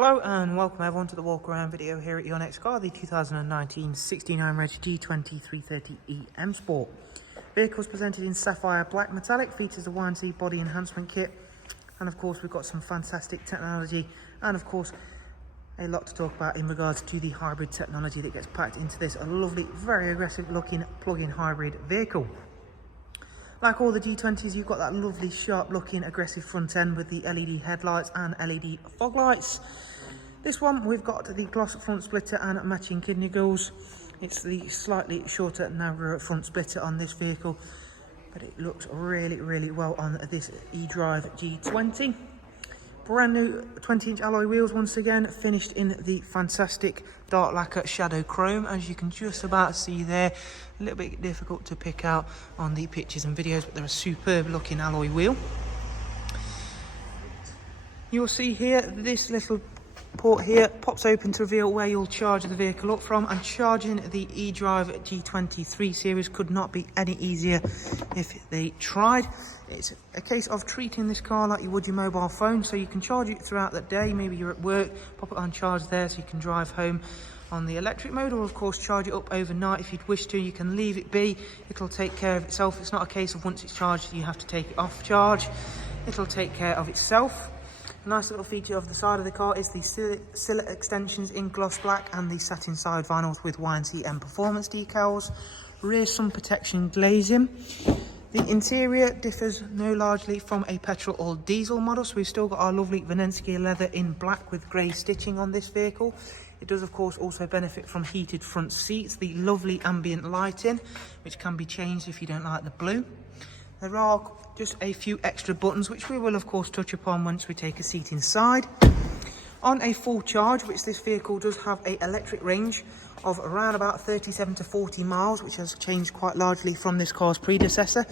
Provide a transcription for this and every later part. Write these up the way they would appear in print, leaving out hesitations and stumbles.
Hello and welcome everyone to the walk around video here at your next car, the 2019 69 Reg G20 330e M Sport. Vehicle's presented in sapphire black metallic, features a YNC body enhancement kit, and of course we've got some fantastic technology and of course a lot to talk about in regards to the hybrid technology that gets packed into this lovely, very aggressive looking plug-in hybrid vehicle. Like all the G20s, you've got that lovely sharp looking aggressive front end with the LED headlights and LED fog lights. This one we've got the gloss front splitter and matching kidney grills. It's the slightly shorter, narrower front splitter on this vehicle, but it looks really well on this eDrive G20. Brand new 20-inch alloy wheels, once again finished in the fantastic dark lacquer shadow chrome, as you can just about see there. A little bit difficult to pick out on the pictures and videos, but they're a superb looking alloy wheel. You'll see here this little port here pops open to reveal where you'll charge the vehicle up from, and charging the eDrive G20 3 Series could not be any easier if they tried. It's a case of treating this car like you would your mobile phone, so you can charge it throughout the day. Maybe you're at work, pop it on charge there so you can drive home on the electric mode, or of course charge it up overnight if you'd wish to. You can leave it be, it'll take care of itself. It's not a case of once it's charged you have to take it off charge, it'll take care of itself. A nice little feature of the side of the car is the silhouette extensions in gloss black and the satin side vinyls with YNC M performance decals. Rear sun protection glazing. The interior differs no largely from a petrol or diesel model, so we've still got our lovely Venensky leather in black with grey stitching on this vehicle. It does of course also benefit from heated front seats, the lovely ambient lighting, which can be changed if you don't like the blue. There are just a few extra buttons which we will of course touch upon once we take a seat inside. On a full charge, which this vehicle does have an electric range of around about 37 to 40 miles, which has changed quite largely from this car's predecessor.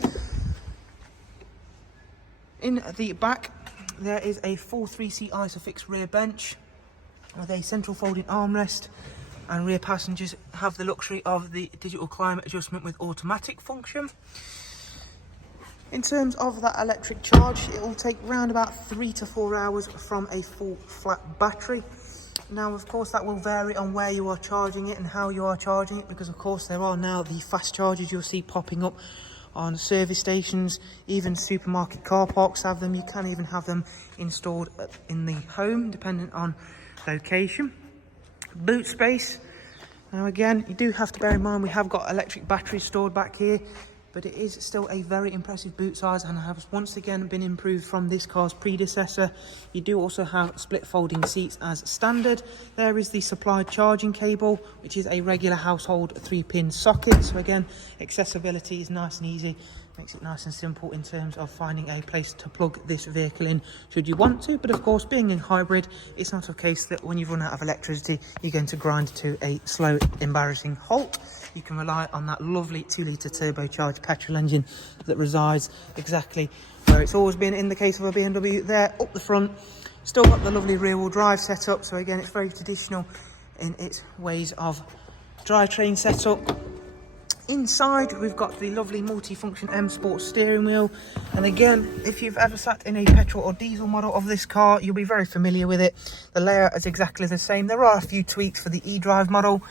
In the back there is a full 3-seat Isofix rear bench with a central folding armrest, and rear passengers have the luxury of the digital climate adjustment with automatic function. In terms of that electric charge, it will take around about 3 to 4 hours from a full flat battery. Now of course that will vary on where you are charging it and how you are charging it, because of course there are now the fast chargers you'll see popping up on service stations. Even supermarket car parks have them. You can even have them installed in the home depending on location. Boot space. Now again, you do have to bear in mind we have got electric batteries stored back here, but it is still a very impressive boot size and has once again been improved from this car's predecessor. You do also have split folding seats as standard. There is the supplied charging cable, which is a regular household 3-pin socket. So again, accessibility is nice and easy. Makes it nice and simple in terms of finding a place to plug this vehicle in should you want to. But of course, being in hybrid, it's not a case that when you've run out of electricity you're going to grind to a slow, embarrassing halt. You can rely on that lovely 2-litre turbocharged petrol engine that resides exactly where it's always been in the case of a BMW there up the front. Still got the lovely rear-wheel drive setup, so again it's very traditional in its ways of drivetrain setup. Inside we've got the lovely multi-function M Sport steering wheel, and again, if you've ever sat in a petrol or diesel model of this car, you'll be very familiar with it. The layout is exactly the same. There are a few tweaks for the eDrive model,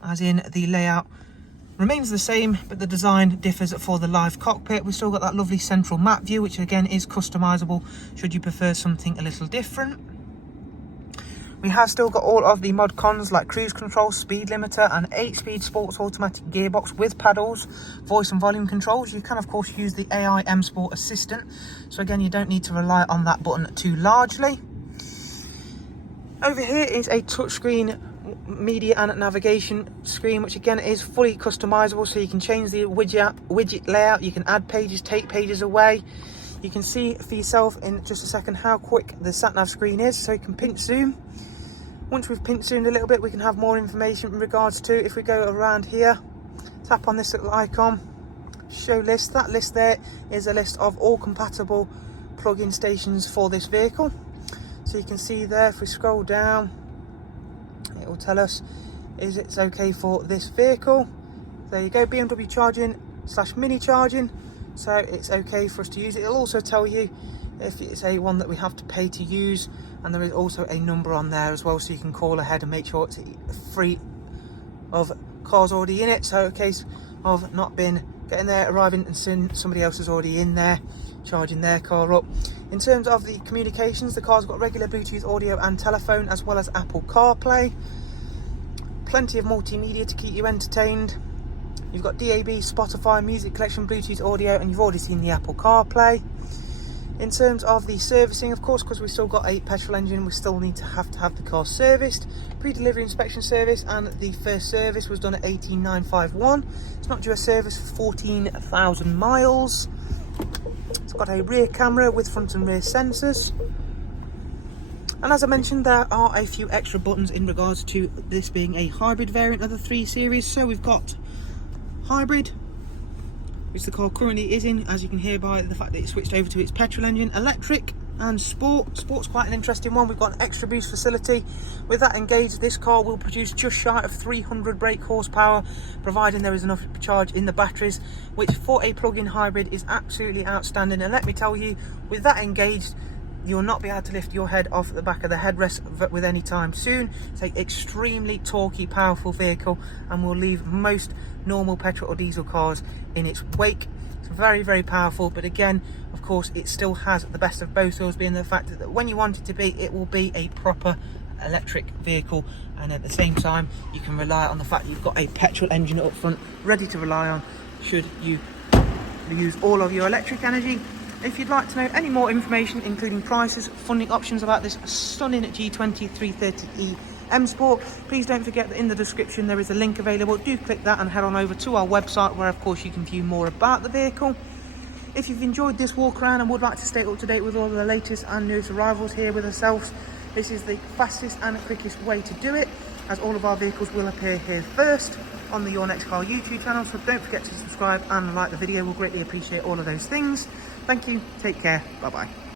as in the layout remains the same, but the design differs for the live cockpit. We've still got that lovely central map view, which again is customizable should you prefer something a little different. We have still got all of the mod cons like cruise control, speed limiter, and 8-speed sports automatic gearbox with paddles, voice and volume controls. You can of course use the AI M Sport Assistant, so again you don't need to rely on that button too largely. Over here is a touchscreen media and navigation screen, which again is fully customizable, so you can change the widget layout, you can add pages, take pages away. You can see for yourself in just a second how quick the sat-nav screen is, so you can pinch zoom. Once we've pinch zoomed a little bit, we can have more information in regards to, if we go around here, tap on this little icon, show list. That list there is a list of all compatible plug-in stations for this vehicle. So you can see there, if we scroll down, it will tell us is it's okay for this vehicle. There you go, BMW charging / mini charging, so it's okay for us to use it. It'll also tell you if it's a one that we have to pay to use, and there is also a number on there as well, so you can call ahead and make sure it's free of cars already in it, so in case of not being getting there, arriving and soon somebody else is already in there charging their car up. In terms of the communications, the car's got regular Bluetooth audio and telephone, as well as Apple CarPlay. Plenty of multimedia to keep you entertained. You've got DAB, Spotify, music collection, Bluetooth audio, and you've already seen the Apple CarPlay. In terms of the servicing, of course, because we've still got a petrol engine, we still need to have the car serviced. Pre-delivery inspection service, and the first service was done at 18,951. It's not due a service for 14,000 miles. It's got a rear camera with front and rear sensors. And as I mentioned, there are a few extra buttons in regards to this being a hybrid variant of the 3 Series. So we've got hybrid, which the car currently is in, as you can hear by the fact that it switched over to its petrol engine, electric, and sport. Sport's quite an interesting one. We've got an extra boost facility. With that engaged, this car will produce just shy of 300 brake horsepower, providing there is enough charge in the batteries, which for a plug-in hybrid is absolutely outstanding. And let me tell you, with that engaged, you'll not be able to lift your head off the back of the headrest with any time soon. It's an extremely torquey, powerful vehicle, and will leave most normal petrol or diesel cars in its wake. It's very, very powerful, but again, of course, it still has the best of both worlds, being the fact that when you want it to be, it will be a proper electric vehicle, and at the same time, you can rely on the fact that you've got a petrol engine up front ready to rely on should you use all of your electric energy. If you'd like to know any more information, including prices, funding options about this stunning G20 330e M Sport, please don't forget that in the description there is a link available. Do click that and head on over to our website, where of course you can view more about the vehicle. If you've enjoyed this walk around and would like to stay up to date with all of the latest and newest arrivals here with ourselves, this is the fastest and quickest way to do it, as all of our vehicles will appear here first on the Your Next Car YouTube channel. So don't forget to subscribe and like the video. We'll greatly appreciate all of those things. Thank you, take care, bye bye.